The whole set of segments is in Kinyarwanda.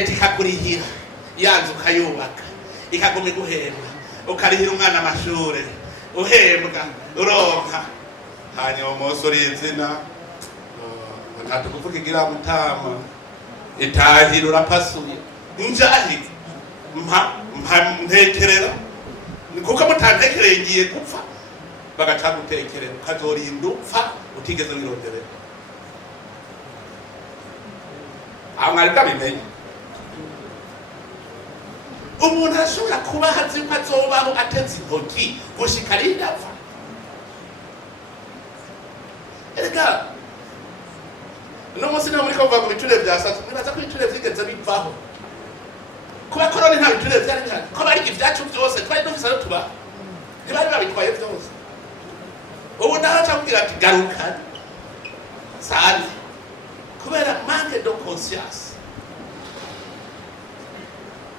leta ikakurihira yanzu ukayubaka ikaguma iguhembwa ukarihira umwana amashure uhembwa uronka hanyuma umusore izina ntatukuvuga igira mutama itahira urapasuye njahi ntekerera kuko mutantekereye ngiye gupfa bagaca gutekerera ukazorinda upfa utigeze wironderera aho mwari bwabimenye umuntu arashobora kuba hazi ko azobaho ateze intoki gushika rinda apfa erega uno munsi niho muriko muvuga ngo ibiture vyasatse mwibaza ko ibiture vyigeze bivaho kuba koroni nta biture vyari bihari ko bari ivyacu vyose twari dufise aho tuba ntibari babitwaye vyose ubu naho aca kugira ati garuka sari kubera manque de conscience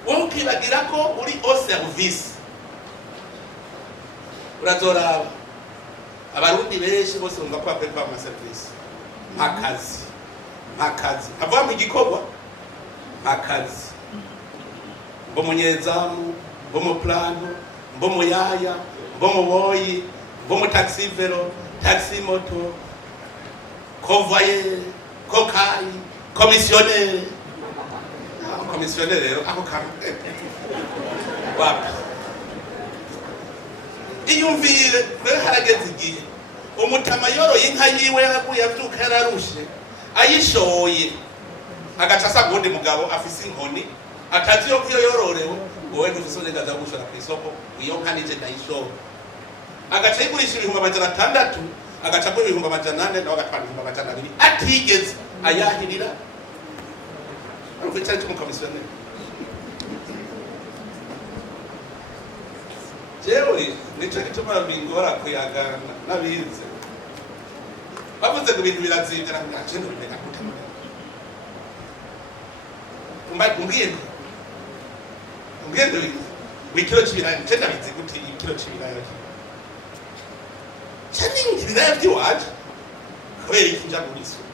wowe ukibagira ko uri au service urazoraba abarundi benshi bose bumva ko bakwiye kuba mu service mpakazi avuga mu gikorwa mpakazi mbo munyezamu mbo mu plano mbo mu yaya mbo mu boyi mbo mu taxi velo taxi moto convoyeur kokayi commissionnaire rero aho kamwe wapa iyumvire rero harageze igihe umutama yoroye inka yiwe yaraguye avyuka yararushe ayishoye agaca asanga uwundi mugabo afise inkoni atazi yo iyo yororewe wowe ntufise uburenganzira bwo gushora kw'isoko iyo nka nije ndayishora agaca ayigurisha 600 agaca agura 400 nawe agatwara 200 atigeze ayahirira ariko cyari tumukomisiyoneri jewe nico gituma bingora kuyagana nabize bavuze ngo ibintu birazimvira ngaje ndabimenya gute umbwiye wikiro c'ibiraya nce ndabizi gute ikiro c'ibiraya cyane ibiraya by'iwacu kubera iki nja guriswa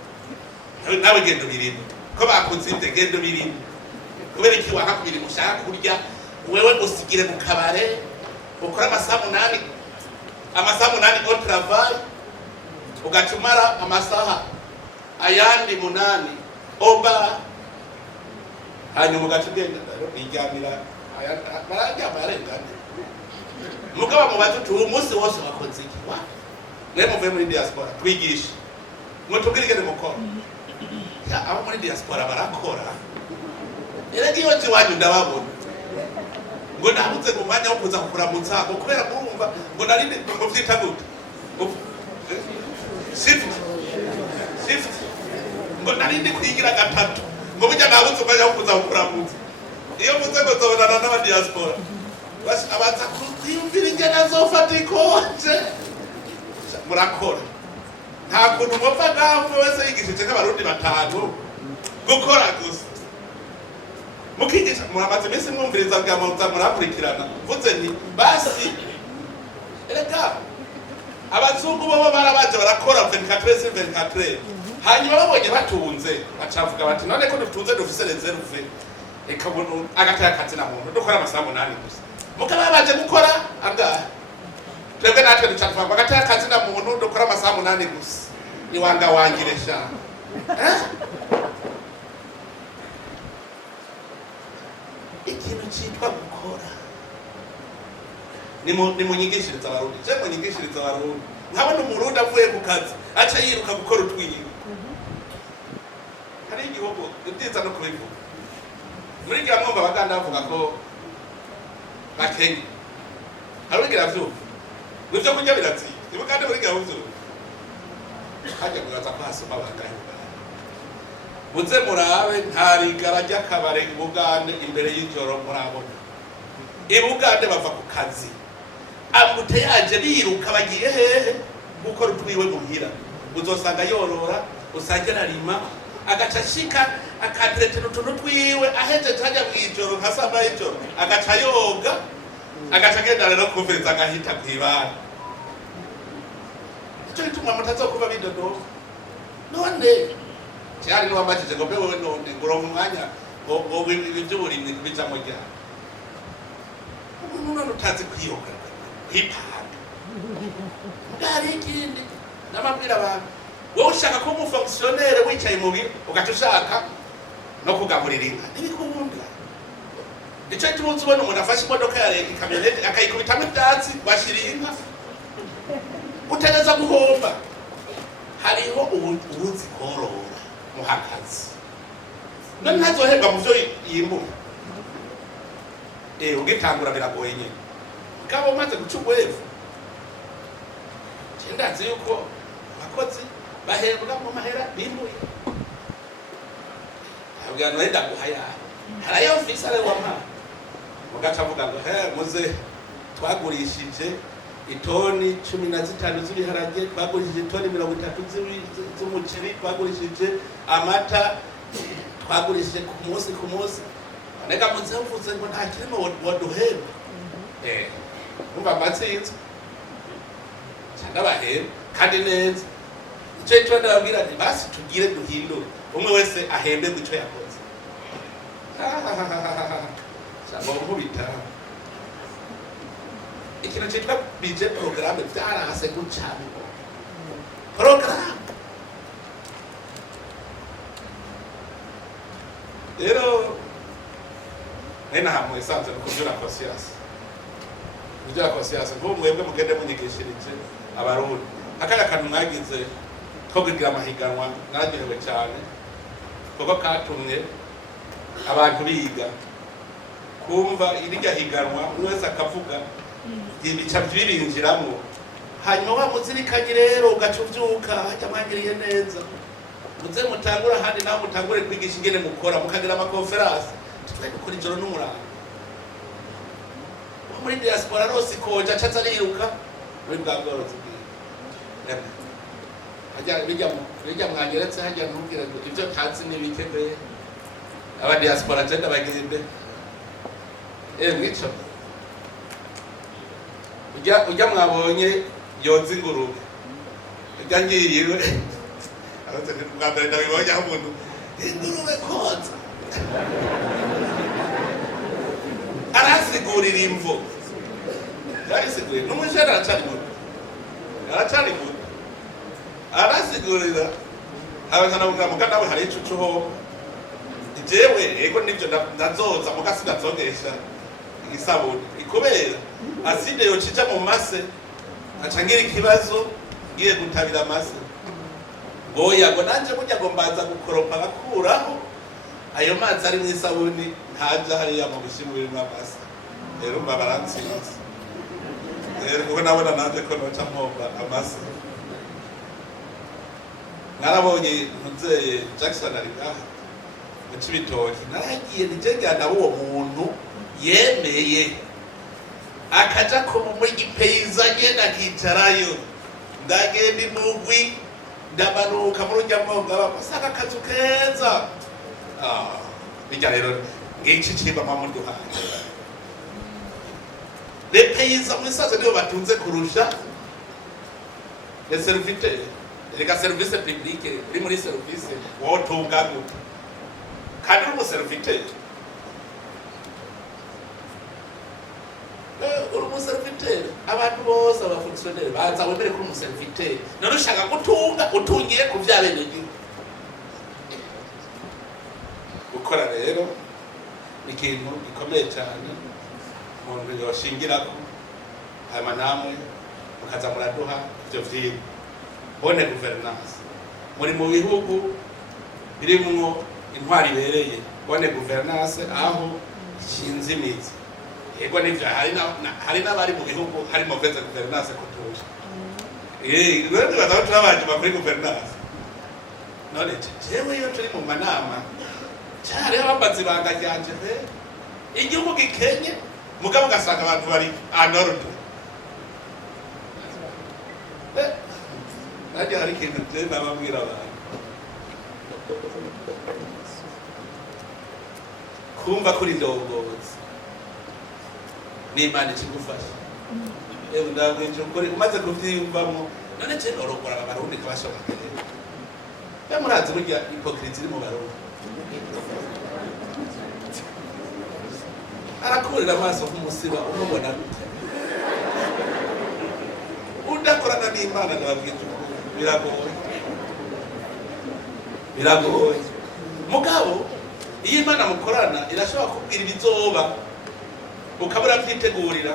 nawe gendo birimo ko bakunzinde gendo birimo kubera iki waka kubiri mushaka kurya wewe usigire mu kabare ukora amasaha 8 on travail ugacumara amasaha ayandi 8 oba hanyuma ugacugenda iryamira bararyama yarengane mugaba mubaza uti umunsi wose wakoze iki wa mwe muvuye muri diaspora twigisha mutubwirigene mukora abo muri diaspora barakora erega iyo jiwanyu ndababona ngo nabuze mu mwanya wo kuza kukuramutsa ngo kubera murumva ngo narinde muvyita gute shift ngo narinde kwigira gatatu ngo bijya nabuze umwanya wo kuza kukuramutsa iyo muze ngo zobonana n'aba diaspora basi abaza kwiyumvira ingene azofata ikonje murakora nta kuntu mupfa ngaho wese yigishije nk'abarundi 5 gukora gusa mukigisha muramaze iminsi mwumviriza bwa muza murakurikirana vuze nti basi erega abazungu bo barabaje barakora 24/24 hanyuma babonye batunze bacavuga bati none ko dutunze dufise reserve eka bunu agataya kazi na muntu dukora amasaha 8 gusa mukaba baje gukora aga twebwe natwe ducavuga agataya kazi na muntu dukora amasaha 8 gusa iwanga wangiresha ikintu cyitwa gukora ni munyigishiriza abarundi je munyigishiriza abarundi nkabona umurundi avuye ku kazi aca yiruka gukora utwiwe hari igihugu ndiza no kubivuga muri gira mwumva abaganda bavuga ko bakenya harugira vyuva nivyo kurya birazi ibugande muri gira vyuva hajya kugaza kwasoma abaganda buze murabe ntarigara ry'akabare ibugande imbere y'ijoro murabona ibugande bava ku kazi ambute yaje biruka bagiye hehe gukora utwiwe muhira uzosanga yorora usange narima agaca shika akatereta utuntu twiwe ahejeje hajya mwijoro nka samba y'ijoro agaca yoga agaca agenda rero kumviriza agahita kwibara icyo gituma mutazokuba bidodo none cyari n'uwamajije ngo bewe none nguronka umwanya ngo iby'uburimyi kubijamo ryabo umuntu utazi kwiyoga kwipanga ngari ikindi n'amabwira abantu wowe ushaka ko umufonctionnaire wicaye mu biro ugaca ushaka no kugaburira inka ntibikunda icyo tubuze ubona umuntu afashe imodoka ya leta ikamyonete akayikubitamo ibyatsi washiriye inka utegeza guhomba hariho ubuzi korora muhakazi none ntazohembwa mu byo yimbura ugitangura biragoye nyine mugabo umaze guca urwevu ndazi yuko abakozi bahembwa mu mahera bimbuye abwana wenda guhaya harayo ofisare wampa mugaca avuga ngo muze twagurishije itoni 15 z'ibiharage twagurishije itoni 30 z'umuceri twagurishije amata twagurishije ku munsi nega muze mvuze ngo nta kirimo waduhemba umva amatsinzi cyangwa bahemba kandi neza icyo ndababwira nti basi tugire duhindure umwe wese ahembe ku icyo yakoze cyangwa nkubita ikintu cyitwa budget programme byarahase gucana programme rero nena hamwe sanze no kubyura conscience ngo mwebwe mugende munyigishirije abarundi akaya kantu mwagize ko kugira amahiganwa nagerewe cyane kuko katumye abantu biga kumva irya higanwa wese akavuga ibica byirinjiramo hanyuma wa muzirikanye rero ugacuvyuka hajya mwagiriye neza muze mutangura handi naho mutangure kwigisha ingene mukora mukagira amakonferanse twe gukora ijoro n'umuranga muri diaspora rose koja chaza riruka muri bwagorozi bijya mwangeretse hajya ntubwira ngo ibyo tatsi n'ibikebe aba diaspora cyenda bagende mwico ujya mwabonye yonze ingurube ujya ngiriwe abaze bwa mbere ndabibonye aho umuntu ingurube konza arasigurira imvo yarisigurira n'umujana aracari muto arasigurira abazanavuga muga nawe hari icucu ho jewe ego nivyo ndazoza muga sindazogesha isabuni ikubera aside yocija mu mase acangira ikibazo ngiye gutabira amase boya ngo nanje burya ngo mbanza gukoropa bakuraho ayo mazi ari mu isabuni ntaja hariya mu bishimwe birimo amase rero babaransinze rero kuko nabona nanje ko noca mpomba amase narabonye muzeye Jackson ari ngaha mu Cibitoke naragiye nijengana uwo muntu yemeye akaja ko muri gipeiza ngenda kitarayo ndagenda imugwi ndabanuka mu rujya mponga basaka kazu keza bijya rero ngici cimba mamuduhaye les paysans musaza nibo batunze kurusha les serviteurs les services publics uri muri service wotunga gute kandi uri mu serviteur uri mu serviteur abantu bose aba fonctionnaire baza wemere kuri mu serviteur none ushaka gutunga utungiye ku byabene gihugu gukora rero ikintu gikomeye cyane umuntu yoshingirako hanyuma namwe mukaza muraduha ivyo vyigwa bone governance muri mu bihugu birimwo intwari ibereye bone governance aho ishinze imizi yego nivyo hari n'abari mu bihugu hari mauvaise governance kutuja rero bazaho turabanje kuri governance none jewe iyo turi mu manama cyari ababazi banga ryanje pe igihugu gikenye mugabo ugasanga abantu bari anordo najya hari ikintu je nababwira abantu kumva kuri ndongozi n'Imana ikigufasha ewe ndabwije ukuri umaze kuvyiyumvamo none je norokora abarundi kabashoboka rero murazi burya hypocrite iri mu barundi arakurira amaso nk'umusiba umubona gute udakorana n'Imana nababwije biragoye mugabo iyo Imana mukorana irashobora kubwira ibizoba ukabura byitegurira.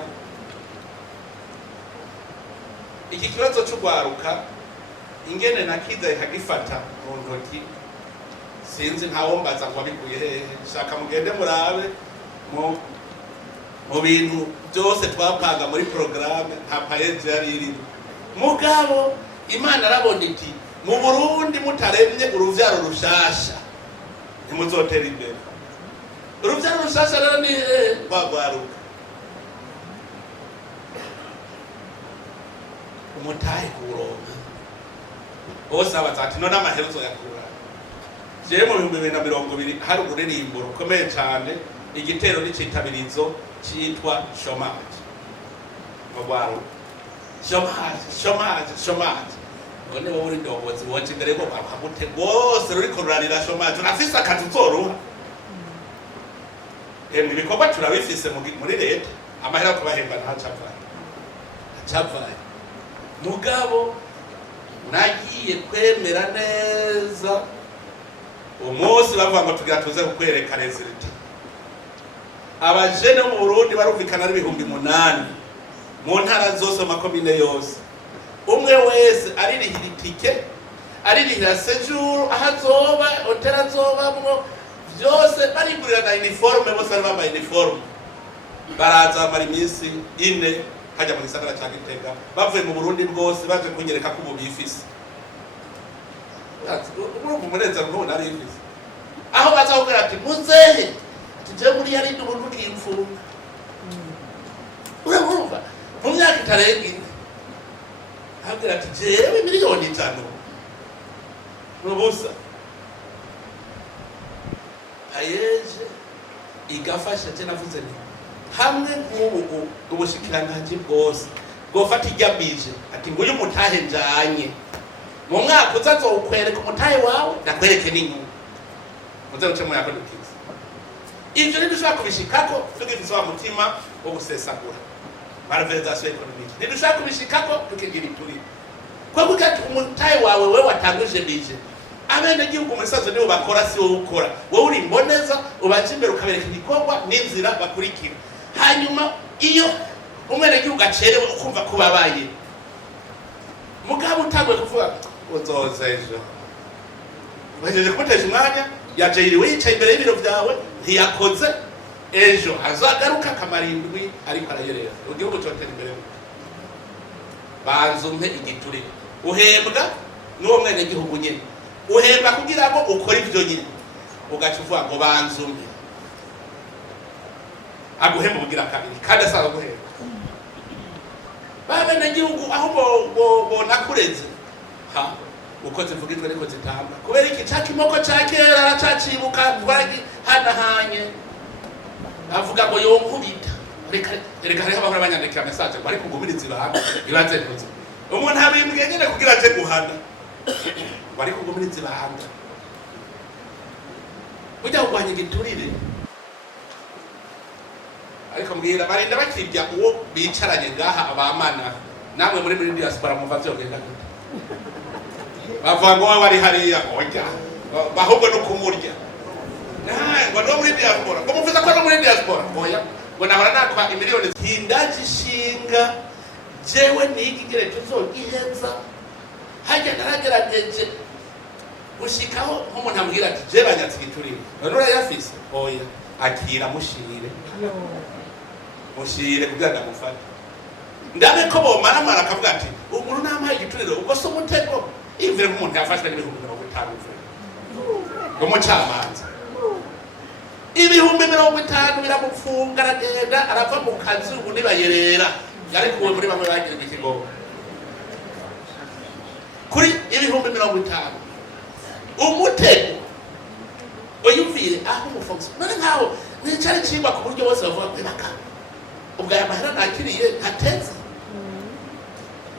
Iki kibazo cy'ugwaruka ingene nakiza ikagifata mu ntoki sinzi ntawombaza ngo abikuye hehe, shaka mugende murabe mu bintu byose twapanga muri programme nta payeje yari irimo. Mugabo Imana arabona iti mu Burundi mutaremye uruvyaro rushasha ntimuzotera imbere. Uruvyaro rushasha rero ni bagwaruka umutahe kuronka bose abazati none amaherezo yakura. Je mu 2020 hari ururirimbo rukomeye cyane igitero n'icitabirizo cyitwa chômage mugwaruka chômage none wowe uri ndongozi woje imbere ko bakagute bose ruri kurarira chômage urafise akazi uzoruha. Ibikorwa turabifise muri leta amahera kubahemba ntacapfaye mugabo nagiye kwemera neza umunsi bavuga ngo tugira tuze kukwereka resultat. Abajene mu Burundi barumvikana ari 8,000 mu ntara zose makomine yose, umwe wese aririhira itike aririhira séjour ahazoba hotel azobamwo byose barigurira na uniforme bose bari bambaye uniforme baraza mara iminsi 4 hajya mu gisagara cya Gitega bavuye mu Burundi bwose baje kunyereka ko ubu bifise urumva umunezero ngo nari bifise aho baza kugira ati muzehe tuje muri yari ndubuntu kimfunga urumva mu myaka itarenga hagira ati jewe miliyoni 5 n'ubusa ayeje igafasha je navuze ni hamwe nk'ubu ubushikiranganje bwose gofata ijyabije ati ngo uyu mutahe njanye mu mwaka uzazokwereka umutahe wawe nakwereke n'inyungu muze uce mu yakodukiza. Ivyo ni dushaka kubishikako tugifise wa mutima wo gusesagura malversation économique ni dushaka kubishikako tukigira ituri kwa gukati umutahe wawe wewe watanguje bije abene gihugu umusazo nibo bakora si wowe ukora wowe uri imboneza ubaje imbere ukabereka igikorwa n'inzira bakurikira hanyuma iyo umwene gihugu acerewe ukumva kubabaye mugabo utagwe kuvuga uzoza ejo wajeje kumutesha umwanya yajiriwe yicaye imbere y'ibiro byawe ntiyakoze ejo azagaruka kamarindwi ariko arayerera igihugu cyotera imbere banzumpe igiturire uhembwa n'uwo mwene gihugu nyine uhemba kugira ngo ukore ibyo nyine ugaca uvuga ngo banzumpe aguhemba kugira kabiri kandi asaba guhemba babene gihugu aho bo nakureze ha uko zivugitwe ariko zitamba kubera iki cakimoko cakera aracacibuka twagi hanahanye avuga ngo yonkubita reka reka bahora banyandikira message bari kugumiriza ibanga ibanze kuze umuntu abimbwiye nyine kugira aje guhana bari kugumiriza ibanga ujya kugwanya igiturire ariko mbwira barinda bakirya uwo bicaranye ngaha abamana namwe muri diaspora muva vyogenda gute bavuga ngo bari hariya oya bahubwo no kumurya ngo no muri diaspora ngo muvuze ko no muri diaspora oya ngo nahora nakwa imiliyoni hindajishinga jewe nigigire tuzogiheza hajya naragerageje gushikaho nk'umuntu ambwira ati je banyatsi giturire none urayafise oya akira mushire kugira ndamufate ndabe ko bomaramara akavuga ati umuntu namaye igiturire ubwo so mutego ivire nk'umuntu yafashwe n'ibihumbi 50 ngo mucamanza ibihumbi 50 biramufunga aragenda arava mu kazi ubu nibayerera yari kuwe muri bamwe bagira ikigo kuri ibihumbi 50 umutego oyumvire aho umufonso none nkaho nicari cimba ku buryo bose bavuga kwibaka ubwo aya mahera nakiriye ntateze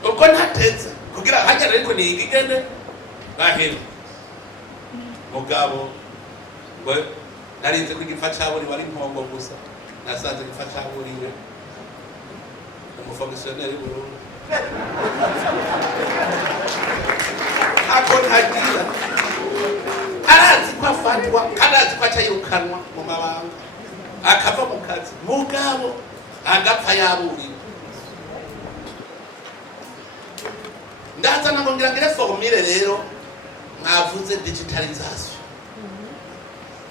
ubwo ntateze kugira hajya ariko ni igigene bahera mugabo we narinze kugifa cyabo ni bari nkongo gusa nasanze gufasha buriwe umufomisiyoneri Burundi ako ntagira arazi ko afatwa arazi ko acayirukanwa mu mabanga akava mu kazi mugabo agapfa yaburiwe. Ndazana ngo ngira ngire formule rero mwavuze digitalization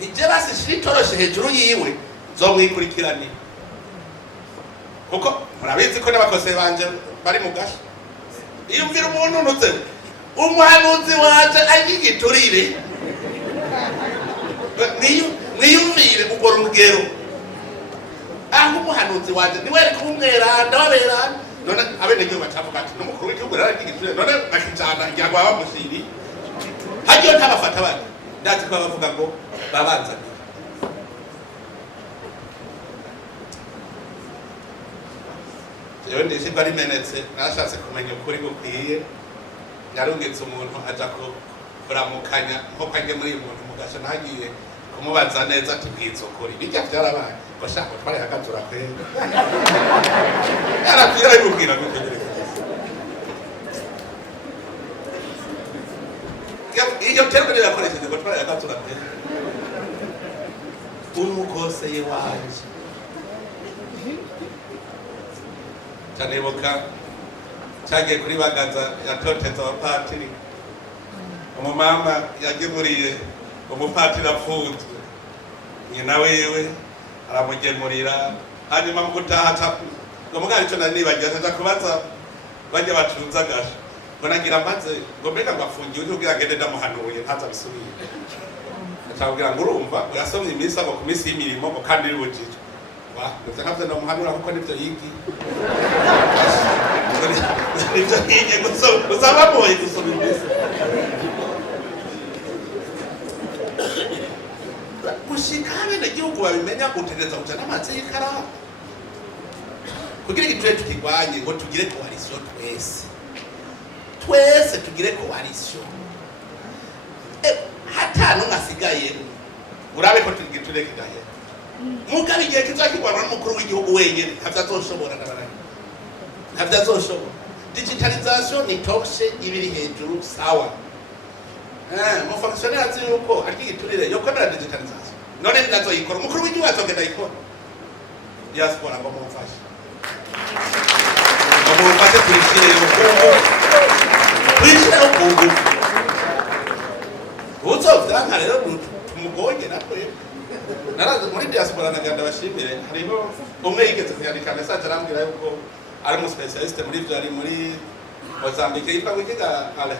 ije basishira itoroshe hejuru yiwe zomwikurikirana kuko murabizi ko n'abakose banje bari mu gasho iyo mvira umuntu nutse umuhanuzi wanje agigiturire niyumvire ukora urugero aho umuhanuzi wanje niwe ari kumweranda waberana none abenegihugu bacavuga ati n'umukuru w'igihugu rero agigiturire none nakijana njyagwa bamushiri hagiye ntabafata bati ndazi ko bavuga ngo babanzanye jewe ndishye bari menetse nashatse kumenya ukuri gukwiye narungitse umuntu aja kuramukanya nko kwange muri umuntu mugasha nagiye kumubaza neza tubwiza ukuri bijya byarabaye ngo shaka twari hagatura kwega yarabwira bimubwira gutegereza iyo terme yakoresheje ngo twari hagatura kwega umukose ye waje Chanibuka chage kuri bagaza yatoteza abapatiri umumama yagemuriye umupatiri afunzwe nyina wewe aramugemurira hanyuma mu gutaha ngo mugari cyo nanibagiye aza kubaza bajya bacuza gasha ngo nagira mbaze ngo mbega ngafungiye uje kugira ngende ndamuhanuye ntaza bisubiye atabwira ngo urumva yasomye imisa ngo kumisi y'imirimo ngo kandi ribujije wa ndakavye ndamuhanura kuko nivyo yigi nivyo yigi gusaba boye gusoma imisa gushika abenegihugu babimenya gutegereza kuja n'amazi y'ikaramu kugira igitwe tukigwanye ngo tugire coalition twese tugire coalition hata nungasigaye urabe ko tugiture kidaye mugabe igihe kizakigwana n'umukuru w'igihugu wenyene ntavyazoshobora n'abarani ntavyazoshobora. Digitalization ni toxe ibiri hejuru sawa mu fonctionnaire azi yuko akigiturire yo kwemera digitalization none ndazoyikora umukuru w'igihugu azogenda yikora diaspora ngo mumfashe turishire ukungu uzovyanka rero tumugoye natwe naraza muri diaspora naganda bashimire hariho umwe yigeze kuyandika message arambwira yuko ari mu specialist muri byo ari muri Mozambique yitwa wikiga ale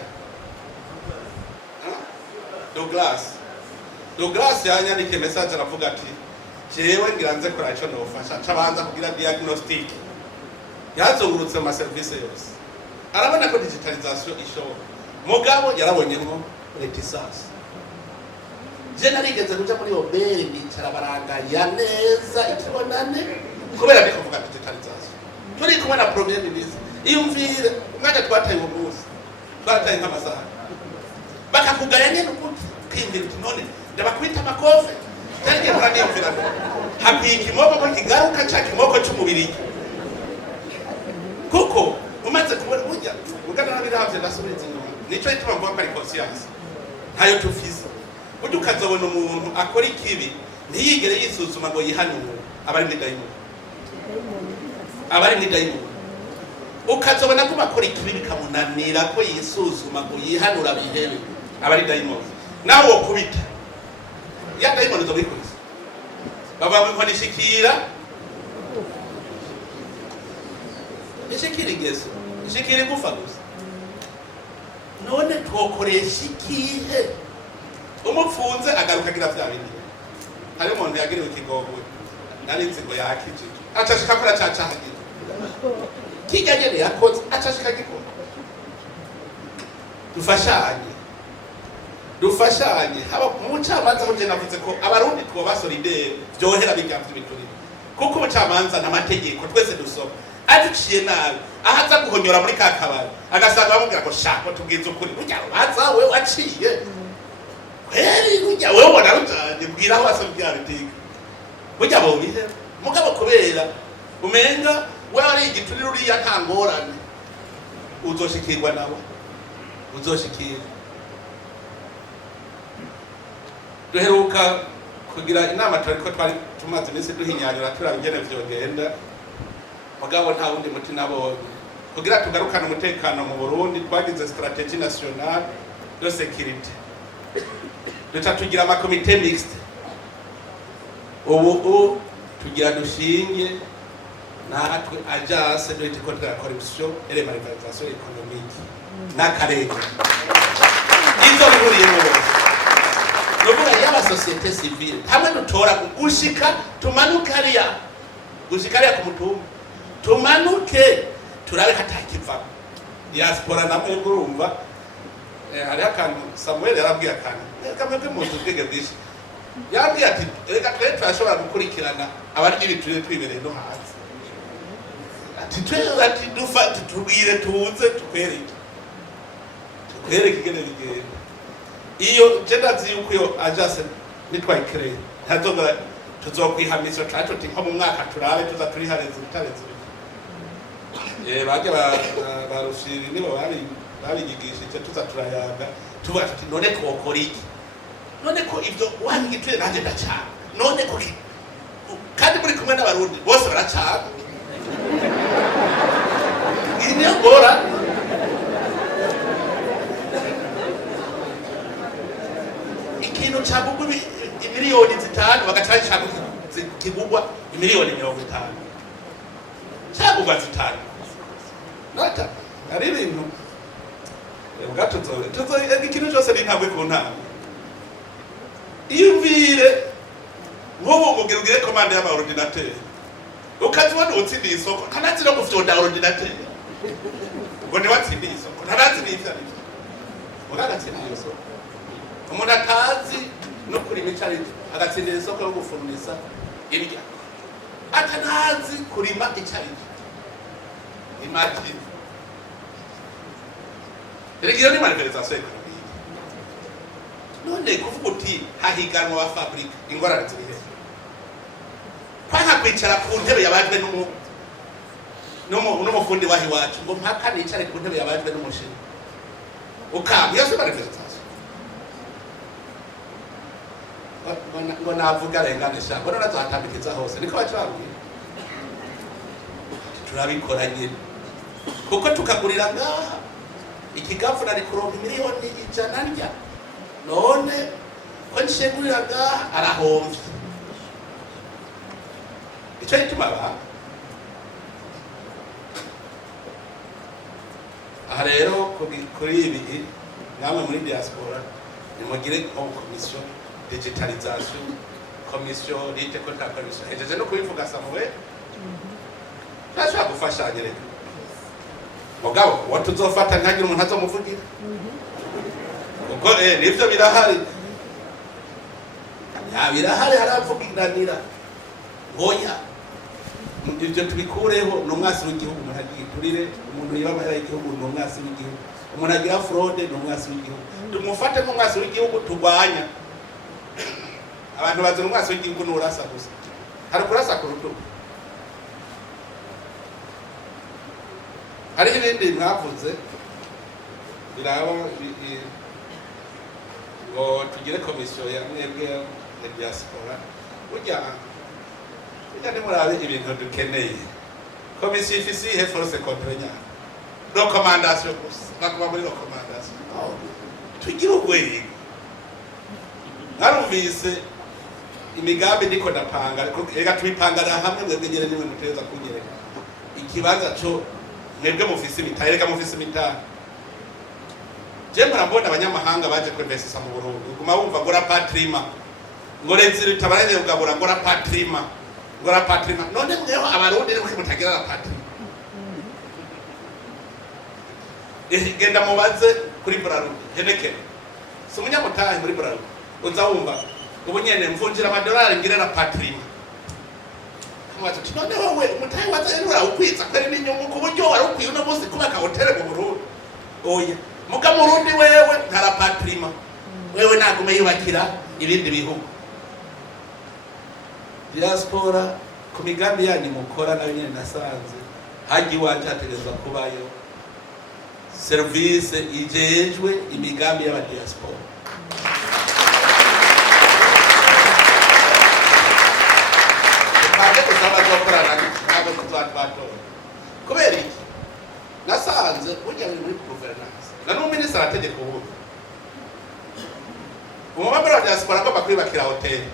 Douglas yanyandike message aravuga ati jewe ngiranze kora ico nofasha cabanza kugira diagnostic yazungurutse mu service yose arabona ko digitalization ishoboka mugabo yarabonyemo reticence. Je narigeze kuja muri obere bicara baranganya neza ikibonane kubera biko kuvuga digitalization turi kumwe na premier ministre iyumvire umwanya twataye ubuzi twataye nk'amasaha bakakugaya nyene ukimvira none ndabakwita amakofe cyane muraniyo hapi ikimoko ko kigaruka ca kimoko cy'umubiri kuko umaze kubona burya ugana nabiravye ndasubiza inyuma nico ituma mvuga ko ari conscience ntayo tufize burya ukazobona umuntu akora ikibi ntiyigere yisuzuma ngo yihanure abari ni dayimoni ukazobona ko bakora ikibi bikamunanira ko yisuzuma ngo yihanura bihebe abari dayimoni nawe wokubita ya dayimoni zobikuriza baba mwanishikira ishikirigezo ishikiri gufa gusa none twokoresha ikihe umupfunze agaruka agira vya bindi hari umuntu yagiriwe ikigogwe nari nzigo yakije acashika kora cacahagira kigagere yakoze acashika gikora dufashanye haba umucamanza muje navuze ko abarundi twoba solidaire byohera bigavye biturire kuko umucamanza n'amategeko twese dusoma aduciye nabi ahaza guhonyora muri kakabari agasanga bamubwira ko shaka tubwiza ukuri burya rubaza we waciye kweri burya wewe ubona rujanye bwira aho wasabye byaruteka burya bo bihe mugabo kubera umenga wewe ari igiturire uriya nta ngorane uzoshikirwa nawe uzoshikira. Duheruka kugira inama turiko twari tumaze iminsi duhinyanyura turaba ingene vyogenda, mugabo nta wundi muti nabonye kugira tugarukane umutekano mu Burundi. Twagize strategie nationale de sécurité, duca tugira amakomite mixte. Ubu tugira dushinge natwe agence de lutte contre la corruption et la malversation économique n'akarere izo bihuriyemo n'uvuga y'aba société civile hamwe dutora gushika tumanuke hariya ku mutumba, tumanuke turabe hatakiva diaspora. Namwe urumva hari akantu Samuel yarabwiye akantu kamwe mu tubwege bwinshi, yabwiye ati reka twese turashobora gukurikirana abari ibiturire twibereye no hanze, ati twese ati dufate tubwire tuze tukwereke ingene bigenda. Iyo ndazi yuko iyo agence nitwayikereye ntazoga tuzokwihamisha cacu nko mu mwaka turabe tuza turi hareze bitareze. Bage barushiri nibo babigigishije tuza turayaga tubaza ati none twokora iki, none ko ivyo wangituye nanje ndacana, none ko kandi muri kumwe n'abarundi bose baracana ine ngora ikintu cyagugwa miliyoni 5 bagacaca kigugwa miliyoni 50 cyagugwa 5 nata ari ibintu tuzo ikintu cyose ni ntabwe ku ntambwe. Iyumvire nk'ubu ugire commande y'amaordinateur ukazibona utsindiye isoko ntanazi no gufyonda ordinateur ngo ni watsindiye isoko ntanazi n'ivyo ugagatsindiye isoko. Umuntu atazi no kuri imicari agatsindira isoko yo gufurnisa ibirya atanazi kurima icari. Imagine Regiyo ni malversation économique. None kuvuga uti hahiganwa wa fabrique ingorane zirihe? Kwanga kwicara ku ntebe yabajwe n'umufundi wahi wacu ngo mpaka nicare ku ntebe yabajwe n'umushini. Ukambye yose malversation. Ngo navuga renganisha ngo nazatambikiza hose niko bacabwiye. Turabikoranye kuko tukagurira ngaha ikigafu nari kuronka miliyoni 100 none ko nshegurira ngaha arahomvye. Ico gituma aha rero kuri ibi namwe muri diaspora nimugire commission digitalisation, commission lutte contre la corruption. Ejeje no kubivuga Samuel twashaka gufashanya reka mugabo watuzofata ntagira umuntu azomuvugira kuko nivyo birahari birahari haravugiranira ngoya ivyo tubikureho n'umwasi w'igihugu. Umuntu agiye turire umuntu yabamara igihugu n'umwasi w'igihugu, umuntu agira fraude n'umwasi w'igihugu. Tumufate nk'umwasi w'igihugu turwanya abantu bazira umwasi w'igihugu n'urasa gusa hari kurasa ku rutugu. Hari ibindi mwavuze biraba ngo tugire komisiyo ya mwebwe ya diaspora. Burya nimurabe ibintu dukeneye komisiyo ifise ihe force contre nya recommandation gusa bakaba muri recommandation tugire urwego. Narumvise imigambi ndiko ndapanga reka tubipangana hamwe mwebwe nyene nimwe muteza kunyereka ikibanza cyo mwebwe mufise imitahe reka mufise imitahe. Je murabona abanyamahanga baje kwinvestisa mu Burundi guma wumva ngo rapatrima ngo lezi ritabaranye ugabura ngo rapatrima none mweho abarundi riko mutagira rapatrima. Genda mubaze kuri Burarundi Henekene si umunyamutahe muri Burarundi uzawumva ubu nyene mvunjira amadolari ngire rapatrima. Kamwaje none wowe umutahe wazayura ukwiza kweri n'inyungu ku buryo wari ukwiye no munsi kubaka hotel mu Burundi. Oya muga Murundi wewe ntarapatrima wewe nagume yubakira ibindi bihugu. Diaspora ku migambi yanyu mukora nayo nyene nasanze hagiye iwanje hategerezwa kubayo service ijejwe imigambi y'abadiaspora. Kaje kusaba gukorana n'abo kuzatwatora kubera iki nasanze burya muri governance na n'umuminisitiri ategeka ubundi umubabura wa diaspora agomba kwibakira hoteli.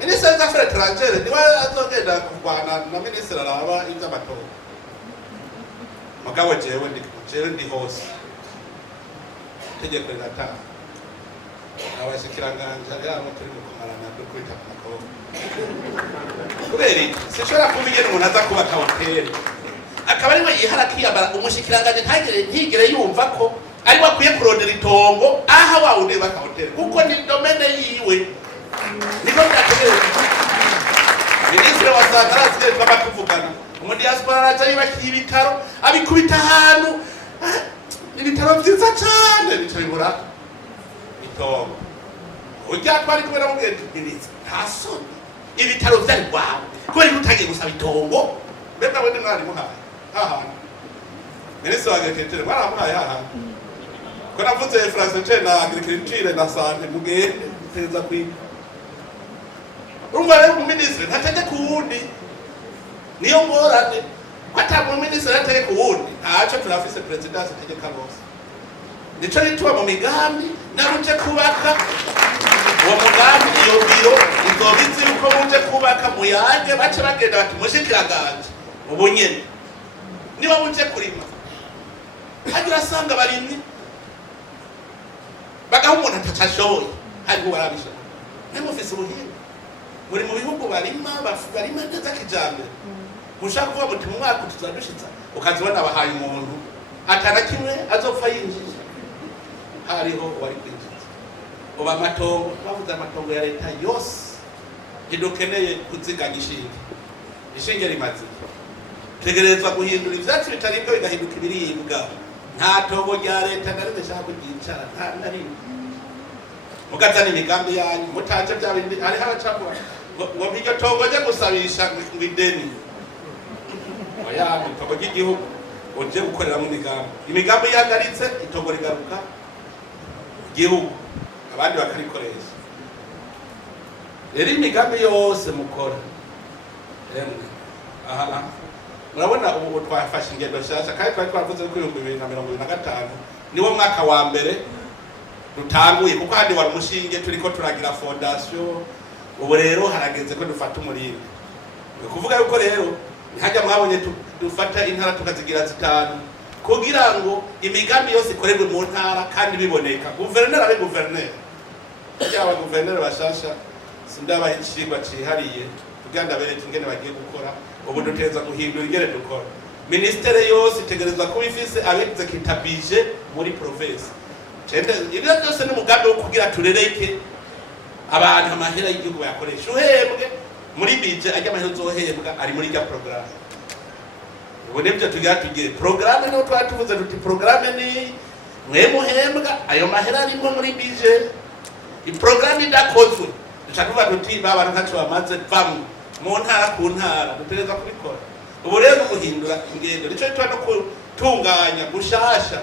Minisitiri w'Affaires étrangères niwe azogenda kurwana na minisitiri araba iby'amatora. Mugabo jewe ndi hose tegeko riratanga abashikiranganje yabo turi mu kumarana dukwita amakoro kubera iki sinshobora kubigena umuntu aza kubaka hoteli akaba ariwe yihara kiyambara umushikiranganje ntigere yumva ko ariwe akwiye kurondera itongo aha wawundi baka hoteli kuko ni domene yiwe niko byategereje. Minisitiri wa Sangarazi twaba tuvugana umudiaspora araza yubakira ibitaro abikubita ahantu ibitaro byiza cyane bitobibura itongo ujya twari kubera mu gihe minisitiri nta soni ibitaro byari kwawe kubera utagiye gusaba itongo mbega wende mwari muhaye hahantu minisitiri wa agriculture mwaramuhaye hahantu ko navuze infrastructure na agriculture na sante mugende teza kwiga urumva rero umuminisitiri ntategeka uwundi niyo ngorane ko ata umuminisitiri ategeka uwundi ntacyo turafise presidence ategeka bose nico rituba mu migambi naruje kubaka uwo mugambi iyo biro izobizi yuko muje kubaka muyange bace bagenda bati mushikiranganje ubu nyene niba muje kurima hagira asanga barimye bagaho umuntu atacashoboye hari uwarabishoboye nemufise ubuhinga muri mu bihugu barima neza kijambere mushaka kuvuga muti mu mwaka tuzadushitsa ukazibona abahaye umuntu atana kimwe azopfa yinjije hariho wari kwinjiza uba amatongo bavuze amatongo ya leta yose idukeneye kuziganya ishinge rimaze tegerezwa guhindura ivyatsi bitaribwa bigahinduka ibiribwa nta tongo rya leta na rimwe shaka kugicara nta na rimwe mugazana imigambi yanyu mutaje bya bindi ari haracakura ngo iryo tongo rye gusabisha ngo ideni oya itongo ry'igihugu uje gukorera mu imigambi yagaritse itongo rigaruka igihugu abandi bakarikoresha. Rero imigambi yose mukora murabona ubu twafashe ingendo nshasha kandi twari twavuze ko 2025 niwo mwaka wa mbere dutanguye kuko handi wari umushinge turiko turagira fondation. Ubu rero harageze ko dufata umurindi kuvuga yuko rero ntihajya mwabonye dufata intara tukazigira zitanu kugira ngo imigambi yose ikorerwe mu ntara kandi biboneka. Guverineri abe guverineri cyangwa guverineri bashasha sindabaye ikigwa cihariye tuganda beretse ingene bagiye gukora. Ubu duteza guhindura ingene dukora. Ministere yose itegerezwa kuba ifise abize kitabije muri province. Ibyo byose n'umugambi wo kugira turereke abantu amahera y'igihugu yakoresha uhembwe muri bije ajya amahera uzohembwa ari muri ya program. Ubu nibyo tugiye program no twatuvuze tuti program ni mwe muhembwa ayo mahera arimo muri bije. I program idakozwe dushaka tuti baba ntacu bamaze bamwe mu ntara ku ntara dutereza kubikora. Ubu rero guhindura ingendo nico cyo no kutunganya gushasha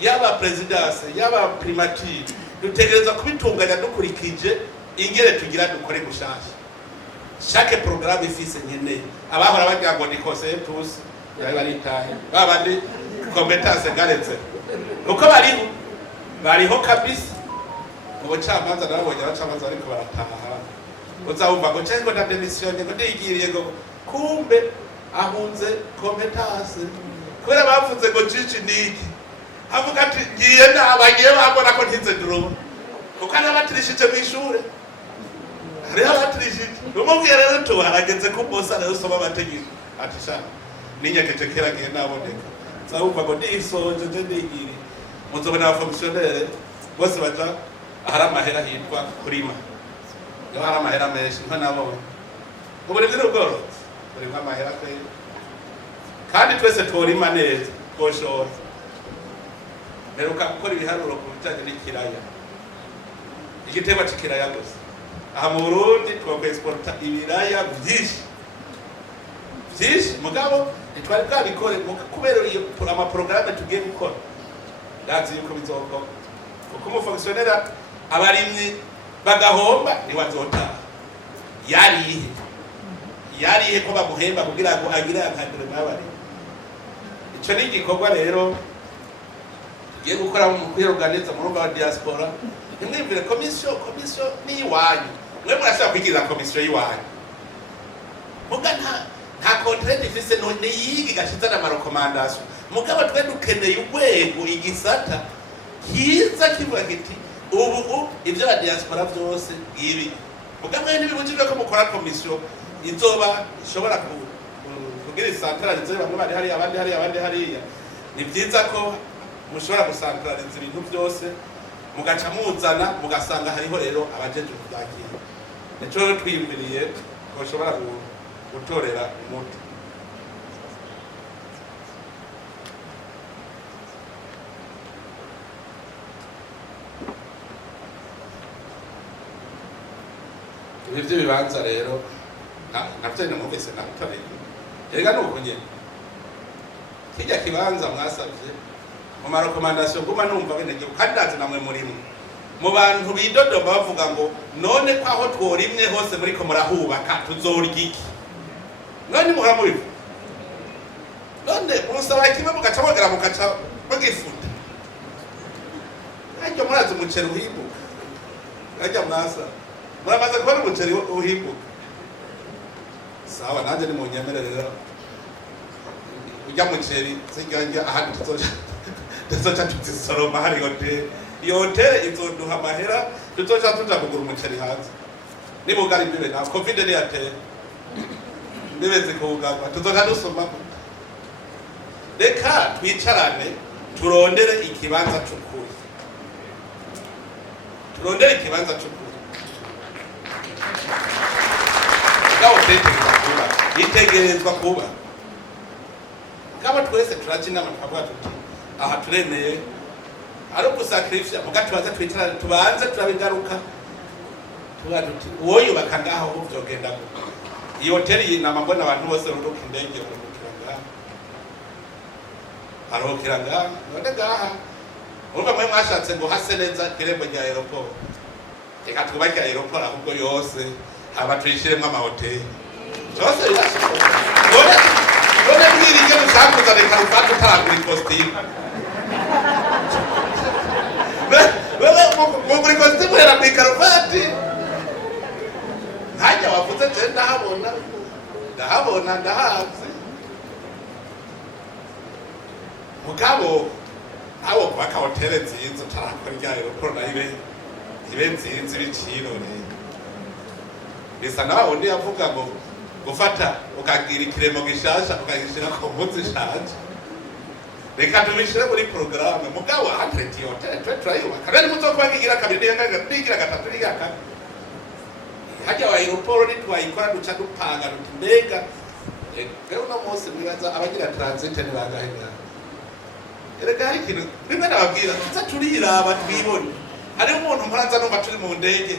yaba presidence yaba primature dutegereza kubitunganya dukurikije ingere tugira dukore gushasha. Chaque programme ifise nyene abahora bagira ngo ni conseil tous yari baritahe babandi competence garetse uko bariho kabisa. Ubu chamanza nabonye abacamanza ariko barataha uzawumva ngo cengo na demission ngo ndigiriye ngo kumbe ahunze competence kubera bavuze ngo cici niki avuga ati ngiye nabagiye babona ko ntize drone uko anabatirishije mu ishure ari abatirishije umubwiye rero tuharageze ko bosa rero soba bategeka ati sha ninyakeje keragiye naboneka zawumva ngo ndisoje je ndigiri muzobona aba fonctionnaire bose baja ahari amahera hitwa kurima yo hari amahera menshi nko nabo ubu rero ubworozi burimo amahera kandi twese tworima neza twoshora. Meruka gukora ibiharuro ku bijanye n'ikiraya igitego c'ikiraya gusa aha mu Burundi twakexporta ibiraya byinshi byinshi mugabo ntitwari bwabikore kubera iyo amaporogaramu tugiye gukora ndazi yuko bizokora kuko umufonctionnaire abarimyi bagahomba ntiwazotaha yarihe ko bamuhemba kugira ngo agire akagire n'abari. Ico ni igikorwa rero tugiye gukora mu kwiorganiza mu rugo wa diaspora. Nimwibwire komisiyo ni iwanyu, mwe murashobora kwigirira komisiyo y'iwanyu muga nta contract ifise none yigi gashizana amarekomandation mugabo twe dukeneye urwego igisata kiza kivuga kiti ubu ibyo ba diaspora byose ibi mugabo n'ibibujijwe ko mukora komisiyo izoba ishobora kugira centralize bamwe bari hari abandi hariya. Ni byiza ko mushobora gusantraliza ibintu byose mugaca muzana mugasanga hariho rero abajeje kubyakira. Nico twiyumviriye ko ushobora gutorera umuti. Ibyo bibanza rero navyo ni muvese natoreye yega nuko nyene kijya kibanza mwasavye mu marekomandation guma numva bene gihe kandi ndazi namwe murimo mu bantu bidodomba bavuga ngo none kwaho tworimwe hose muri ko murahubaka tuzorya iki none muhora mubivu none musaba kimwe mugaca mogera mugaca mugifuta ajya murazi umuceri uhimbuka ajya mwasa muramaze kubona umuceri uhimbuka sawa nanje ni munyemerera ujya muceri siganja ahandi tuzoca tuzisoroma hari hotel iyo hotel izoduha amahera tuzoca tuja kugura umuceri hanze nibugari mbibe na covid ni yateye nibeze kuwugagwa tuzoca dusoma reka twicarane turondere ikibanza c'ukuri itegerezwa kuba kama twese turakina amavuga tuti aha turemeye ari gusacrifice muga tubaza twicarane tubanze turabigaruka tuba tuti wowe bakangaho uvyogenda iyo hotel yinama mbona abantu bose ruruka indege arokiranga none gaha urumva mwe mwashatse ngo hase neza kirembo rya aeroport reka twubake aeroport ahubwo yose haba tuyishiremo amahoteli byose birashoboka none mwirige mushakuza reka rufate utaragura ikositimu mugura ikositimu rero ku ikaruvati ntajya wavuze je ndahabona ndahazi mugabo aho kubaka hoteli nziza utarakora irya aeroport na ibe nziza ibiciro rero bisa nawe undi yavuga ngo gufata ukagira ikiremo gishasha ukagishira ku mpunzi ishaje reka tubishire muri programme mugabo ahatreti hotel turayubaka rero muzokuba kigira kabiri nigira gatatu nigira kane hajya wa aeroport ni twayikora duca dupanga duti mbega rero no munsi mwibaza abagira transit ni bagahinga erega hari ikintu rimwe nababwira tuza turiraba twibone hari umuntu mpuranza numva turi mu ndege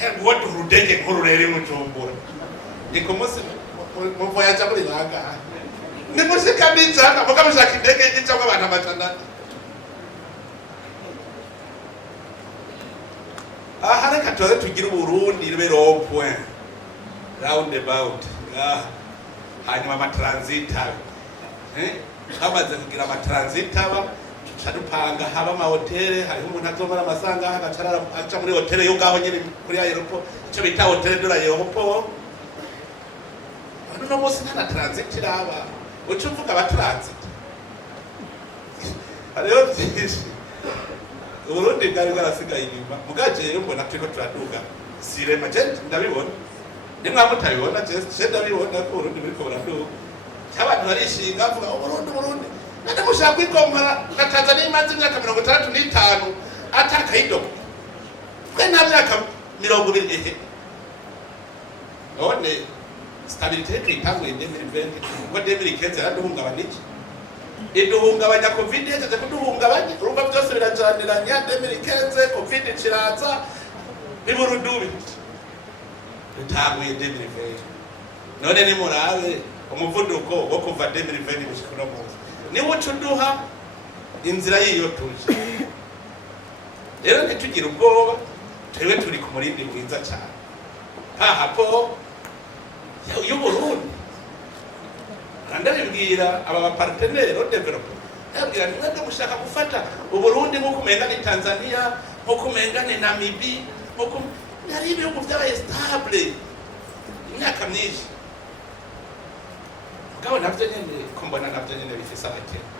yego turudege nkururere mucumbura niko munsi mu voyage muri banga ni musika bijana mukamushaka indege y'icyo abantu amatandatu aha reka tuze tugira Burundi rube point round about hanyuma ama transit hamaze kugira ama transit aba dupanga haba ama hotel hari umuntu azomara amasanga agacarara aca muri hotel yo ngaho nyine kuri aeroport icyo bita hotel de l'aéroport no munsi nta transit iraba uco uvuga aba transit hariho byinshi Burundi bwari bwarasigaye inyuma mugaje rero mbona turiko turaduga sirema je ndabibona nimwe mutabibona je ndabibona ko Burundi buriko buraduga cy'abantu barishinga avuga Burundi nade mushaka kwikompara na Tanzania imaze imyaka 65 atakayido kwe nta myaka 20 none stabilité itangwe 2020 ko 2015 yaraduhungabanije iduhungabanya covid yageze kuduhungabanya urumva byose birajaniranya 2015 covid kiraza biburudubi bitangwe 2020 none ni murabe umuvuduko wo kuva 2020 gushika no munsi niwo uduha inzira yiyo tuje. Rero ntitugire ubwoba, twewe turi ku murindi mwiza cyane hapo y'Uburundi. Ndabibwira aba bapartenere au development, ndabwira ntimwebwe mushaka gufata Uburundi nk'uko umenga ni Tanzania, nk'uko umenga ni Namibia, nk'uko ari ibihugu by'aba stable imyaka myinshi. Mugabo navyo nyene kombona navyo nyene bifise abakene.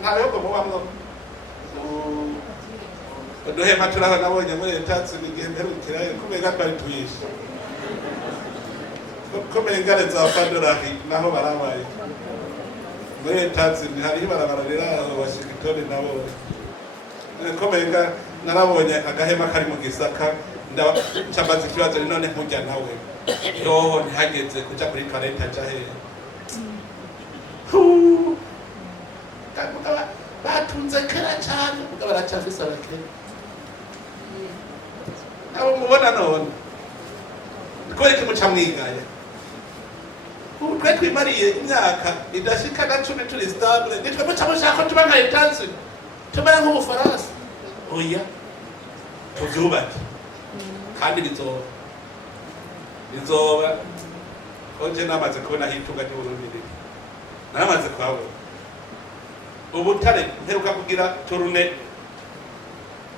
Ntawe ko mubamwo uduhema turaho nabonye muri etatsi n'igihe mperukira kumenga twari tuyishe. Kumenga za fadorari naho barabaye. Muri etatsi hari barabara rero Washington nabo. Kumenga narabonye agahema kari mu gisaka ndacambaza ikibazo none nkujya nawe. Yo ntihageze kuja kuri toilette ajahe. Batunze kera cyane mugabo baracafise abakene. Abo mubona none kubera ko muca mwigaya. Twe twimariye imyaka idashika na 10 turi stable, nitwe muca mushaka tuba nka etansi tumara nk'Ubufaransa. Oya tuvyubake kandi bizoba konje namaze kubona hitunga ry'Uburundi. Naramaze kwabona ubutare mperuka kugira turune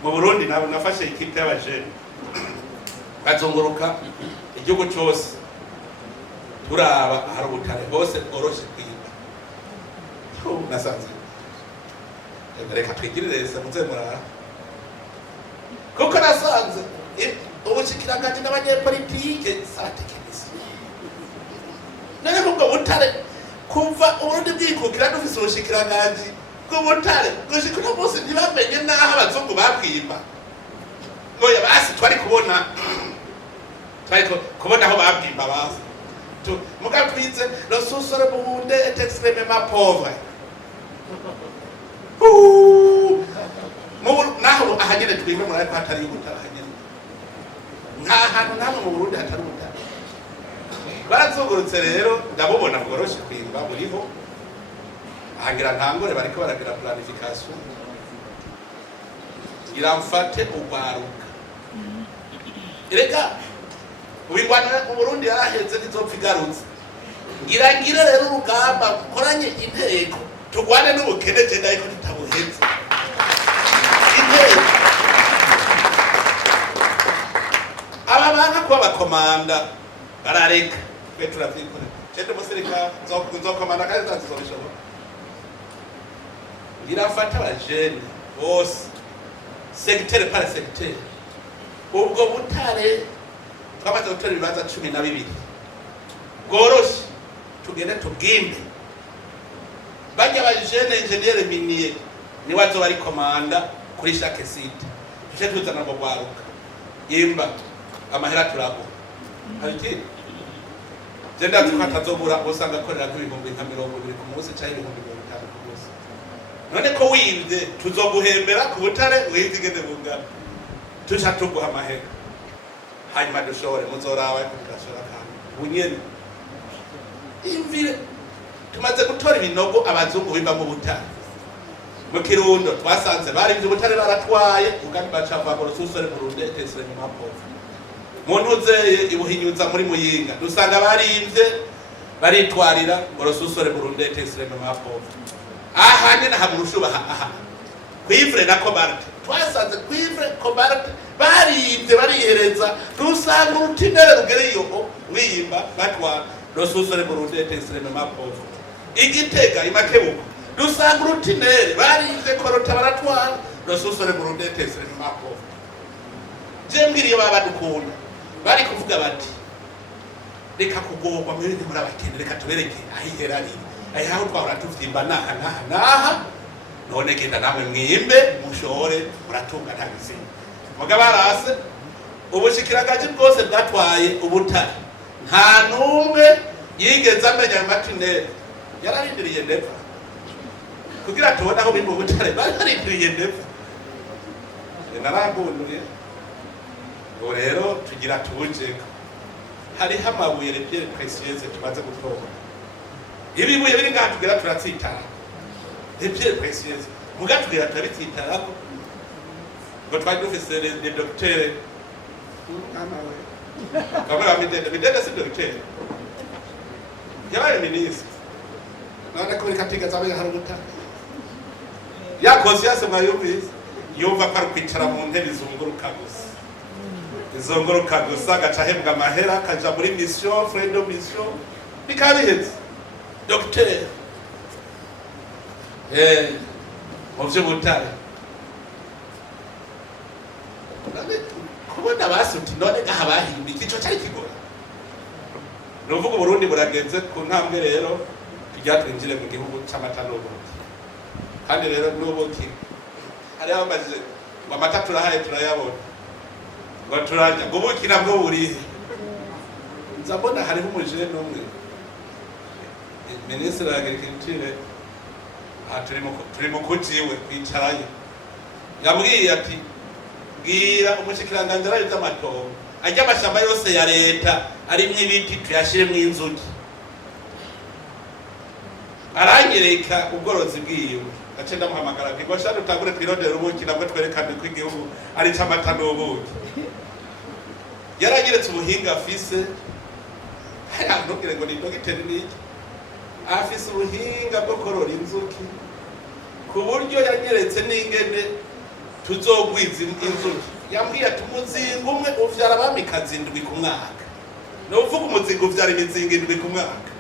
mu Burundi, nabo nafashe ikipe y'abajene bazunguruka igihugu cyose turaba hari ubutare bose bworoshe kwiga. Nasanze reka twigirire muze murara kuko nasanze ubushikiranganje n'abanyepolitike sa tekinisi none ubwo butare kumva Uburundi bwikukira dufise ubushikiranganje bw'ubutare gushika bose ntibamenye naho abazungu bakwimba. Ngoya basi twari kubona aho babwimba basi muga twize le sous-sol burundais est extrêmement pauvre. Naho ahagere twimbe muri ko hatari ubutare ahagere nta hantu namwe mu Burundi hatari ubutare. Barazungurutse rero ndabubona bworoshe kwimba buriho ahangira ntangore bariko baragira planification iramfate ugwaruka. Erega ubingwana mu Burundi yaraheze nizopfa igarutse ngirangire rero urugamba koranye inteko tugwane n'ubukene je ndayiko tutabuheze inteko aba banga kuba bakomanda barareka twe turavyikora cende musirika nzokomanda kandi tazizobishobora. Irafata abajene bose secteur par secteur. Ubwo butare twamaze gutora ibibanza 12 bworoshe tugende tubwimbe. Bajya abajene ingenieur minier ni wazo bari komanda kuri chaque site. Je tuzana mu gwaruka imba amahera turago hariti genda tukatazobura usanga akorera nk'ibihumbi nka 20 ku munsi cyangwa 50 ku munsi. None ko wivye tuzoguhembera ku butare wivye igende bungana tuca tuguha amahera hanyuma dushobore muzorawe kugashora kandi bunyene imvire tumaze gutora ibinogo abazungu bimba mu butare. Mu Kirundo twasanze bari ibyo butare baratwaye ugandi bacava ngo Sous-sol burundais est extrêmement pauvre. Muntuze ibuhinyuza muri Muyinga dusanga barimvye baritwarira ngo Sous-sol burundais est extrêmement pauvre. Aha nyine hamurushuba aha kwivre na cobalt twasanze kwivre cobalt barivye barihereza dusanga urutinere rugeriyo wimba batwa Sous-sol burundais est extrêmement pauvre. Igitega imakebuko dusanga urutinere barivye korota baratwara Sous-sol burundais est extrêmement pauvre. Jembiriye baba dukunda bari kuvuga bati reka kugorwa muri ndi muri abakene reka tubereke ahiherari aho twahora tuvimba naha none genda namwe mwimbe mushore muratunga ntabise mugabo arase ubushikiranganje bwose bwatwaye ubutare nta numwe yigeze amenya amatinere yararindiriye ndepfa kugira tubone aho bimba ubutare bararindiriye ndepfa naragunduriye rero tugira tubujeka hariho amabuye les pierres précieuses tumaze gutora. Ibibuye biri ngaha tugera turatsitara les pierres précieuses muga tugera turabitsitara ko ngo twari dufise les docteurs kama bamidede si docteur yabaye ministre none ko bikatika zabe haruta ya conscience mwayumvise yumva ko ari kwicara mu ntebe izunguruka gusa izunguruka gusa agaca ahembwa amahera akaja muri mission frais de mission bikabiheze docteur mu vy'ubutare kubona basuti none gaha bahimba ikico cyari kigora nuvuga Burundi buragenze ku ntambwe rero tujya twinjire mu gihugu cy'amata n'ubuki kandi rero n'ubuki hari abamaze ngo amata turahaye turayabona ngo turajya ngo ubuki nabwo burihe nzabona hariho umujene n'umwe Ministre wa Agriculture turi mu kujiwe kwicarayo yambwiye ati bwira umushikiranganje arayita amatongo ajya amashamba yose ya leta arimwe ibiti tuyashiremo inzuki aranyereka ubworozi bwiwe gace ndamuhamagara ngo shaka utangure twirondera ubuki nabwo twerekane ko igihugu ari cy'amata n'ubuki yaragiretse ubuhinga afise ntugire ngo ni dogiteri n'iki afise ubuhinga bwo korora inzuki ku buryo yanyeretse n'ingene tuzogwiza inzuki yambwiye ati umuzinga umwe uvyara abamikazi 7 ku mwaka n'uvuga umuzinga uvyara imizinga 7 ku mwaka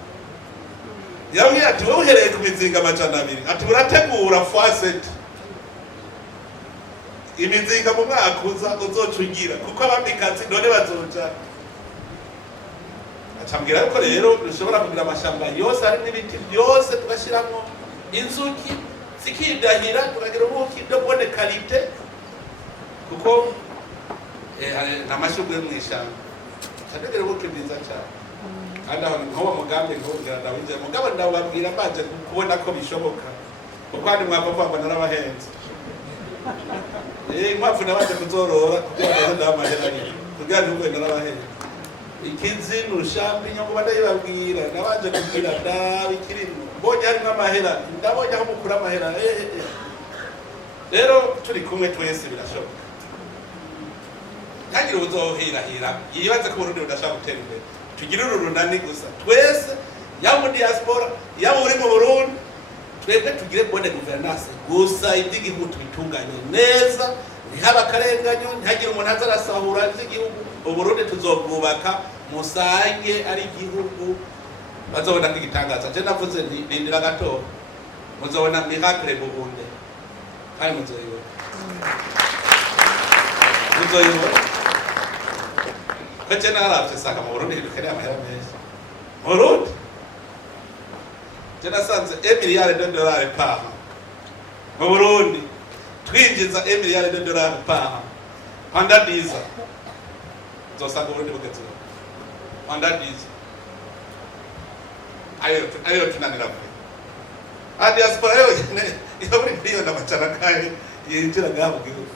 yambwiye ati wowe uhereye ku mizinga 200 ati urategura fwaseti imizinga mu mwaka uzocugira kuko abamikazi none bazoja acambwira yuko rero dushobora kugira amashamba yose ari n'ibiti byose tugashiramo inzuki zikidahira tukagira ubuki bwo bone kalite kuko namashugwe mu ishamba cyane ubuki bwiza cyane kandi aho nko mugambi nkugira ndawinje mugabo ndababwira baje kubona ko bishoboka kuko kandi mwavuga ngo narabahenze mpamvu nabaje kuzorora kugira ngo ndamahera nyine kugira ngo narabahenze ikizinu shambi nyongo badayibabwira nabaje kugira ndabikirimo mbonye hari n'amahera ndabonye aho mukura amahera rero turi kumwe twese birashoboka ntagira uzohirahira yibaze ko Burundi budashaka gutera imbere tugira urunani gusa twese yaba mu diaspora yaba uri mu Burundi twebwe tugire bonne gouvernance gusa iby'igihugu tubitunganye neza ntihaba akarenganyo ntihagire umuntu azarasahura iby'igihugu Uburundi tuzobwubaka musange ari igihugu bazobona ko igitangaza je navuze ndindira gato muzobona miracle Burundi kandi muzoyibona kaje naravye saka mu Burundi dukeneye amahera meza Burundi je nasanze $1 milliard par an mu Burundi twinjiza $1 milliard par an pendant 10 ans zosanga Burundi bugeze pendant 10 ans ayo tunanira kwe diaspora yo muri ndiyo ndabacana kai yinjira ngabo gihugu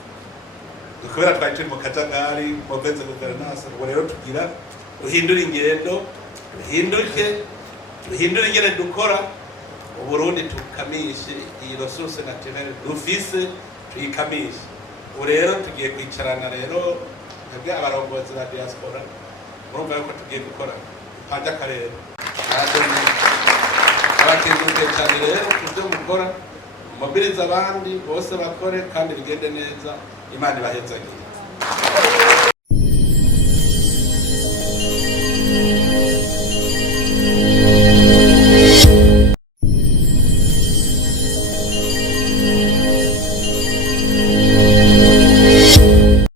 kubera twari mu kajagari mu benze guvernance ngo rero tugira uhindura ingendo uhindura ingene dukora Uburundi tukamishe iyi resource naturelle dufise tuyikamishe rero tugiye kwicarana rero nabwe abarongozi ba diaspora murumva yuko tugiye gukora panja karere abakenguruke cyane rero kubyo mukora mobilize abandi bose bakore kandi bigende neza Imana ibahezagire.